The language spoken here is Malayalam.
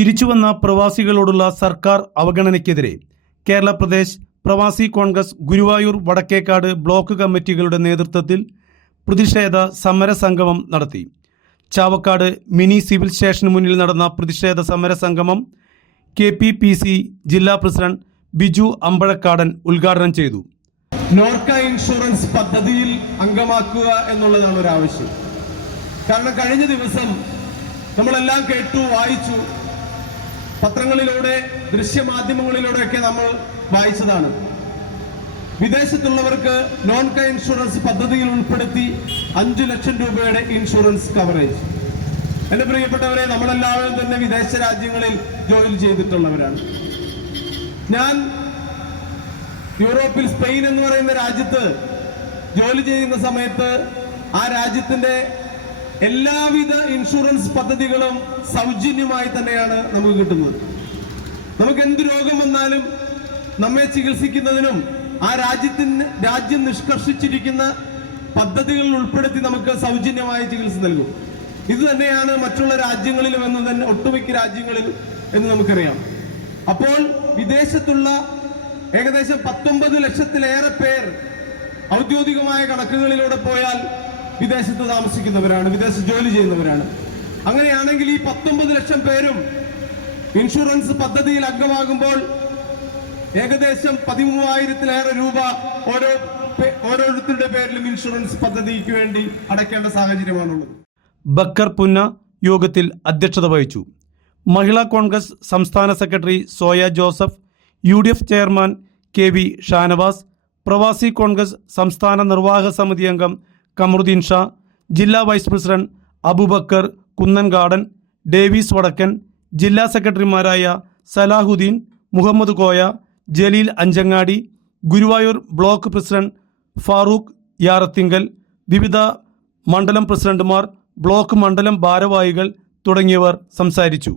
തിരിച്ചുവന്ന പ്രവാസികളോടുള്ള സർക്കാർ അവഗണനയ്ക്കെതിരെ കേരള പ്രദേശ് പ്രവാസി കോൺഗ്രസ് ഗുരുവായൂർ വടക്കേക്കാട് ബ്ലോക്ക് കമ്മിറ്റികളുടെ നേതൃത്വത്തിൽ പ്രതിഷേധ സമരസംഗമം നടത്തി. ചാവക്കാട് മിനി സിവിൽ സ്റ്റേഷന് മുന്നിൽ നടന്ന പ്രതിഷേധ സമരസംഗമം കെ പി പി സി ജില്ലാ പ്രസിഡന്റ് ബിജു അമ്പഴക്കാടൻ ഉദ്ഘാടനം ചെയ്തു. നോർക്ക ഇൻഷുറൻസ് പദ്ധതിയിൽ അംഗമാക്കുക എന്നുള്ളതാണ് ഒരു ആവശ്യം കാരണം കഴിഞ്ഞ ദിവസം നമ്മളെല്ലാം കേട്ടു വായിച്ചു പത്രങ്ങളിലൂടെ ദൃശ്യമാധ്യമങ്ങളിലൂടെയൊക്കെ നമ്മൾ വായിച്ചതാണ്. വിദേശത്തുള്ളവർക്ക് നോൺ ക ഇൻഷുറൻസ് പദ്ധതിയിൽ ഉൾപ്പെടുത്തി അഞ്ചു ലക്ഷം രൂപയുടെ ഇൻഷുറൻസ് കവറേജ് എന്റെ പ്രിയപ്പെട്ടവരെ നമ്മളെല്ലാവരും തന്നെ വിദേശ രാജ്യങ്ങളിൽ ജോലി ചെയ്തിട്ടുള്ളവരാണ്. ഞാൻ യൂറോപ്പിൽ സ്പെയിൻ എന്ന് പറയുന്ന രാജ്യത്ത് ജോലി ചെയ്യുന്ന സമയത്ത് ആ രാജ്യത്തിന്റെ എല്ലാവിധ ഇൻഷുറൻസ് പദ്ധതികളും സൗജന്യമായി തന്നെയാണ് നമുക്ക് കിട്ടുന്നത്. നമുക്ക് എന്ത് രോഗം വന്നാലും നമ്മെ ചികിത്സിക്കുന്നതിനും ആ രാജ്യത്തിന് രാജ്യം നിഷ്കർഷിച്ചിരിക്കുന്ന പദ്ധതികളിൽ ഉൾപ്പെടുത്തി നമുക്ക് സൗജന്യമായ ചികിത്സ നൽകും. ഇത് തന്നെയാണ് മറ്റുള്ള രാജ്യങ്ങളിലും എന്ന് തന്നെ ഒട്ടുമിക്ക രാജ്യങ്ങളിൽ എന്ന് നമുക്കറിയാം. അപ്പോൾ വിദേശത്തുള്ള ഏകദേശം പത്തൊമ്പത് ലക്ഷത്തിലേറെ പേർ ഔദ്യോഗികമായ കണക്കുകളിലൂടെ പോയാൽ വിദേശത്ത് താമസിക്കുന്നവരാണ് വിദേശ ജോലി ചെയ്യുന്നവരാണ്. അങ്ങനെയാണെങ്കിൽ ഈ പത്തൊമ്പത് ലക്ഷം പേരും ഇൻഷുറൻസ് പദ്ധതിയിൽ അംഗമാകുമ്പോൾ ഏകദേശം പതിമൂവായിരത്തിലേറെ രൂപ ഓരോ ഓരോരുത്തരുടെ പേരിലും ഇൻഷുറൻസ് പദ്ധതിക്ക് വേണ്ടി അടയ്ക്കേണ്ട സാഹചര്യമാണുള്ളത്. ബക്കർ പുന്ന യോഗത്തിൽ അധ്യക്ഷത വഹിച്ചു. മഹിളാ കോൺഗ്രസ് സംസ്ഥാന secretary Soya Joseph U D F chairman K V Shanavas Pravasi Congress സംസ്ഥാന നിർവാഹക സമിതി അംഗം കമറുദ്ദീൻ ഷാ ജില്ലാ vice president Abubakar Kunnankadan Davis Vadakkan ജില്ലാ സെക്രട്ടറിമാരായ സലാഹുദ്ദീൻ മുഹമ്മദ് കോയ ജലീൽ അഞ്ചങ്ങാടി ഗുരുവായൂർ ബ്ലോക്ക് പ്രസിഡന്റ് ഫാറൂഖ് യാറത്തിങ്കൽ വിവിധ മണ്ഡലം പ്രസിഡന്റുമാർ ബ്ലോക്ക് മണ്ഡലം ഭാരവാഹികൾ തുടങ്ങിയവർ സംസാരിച്ചു.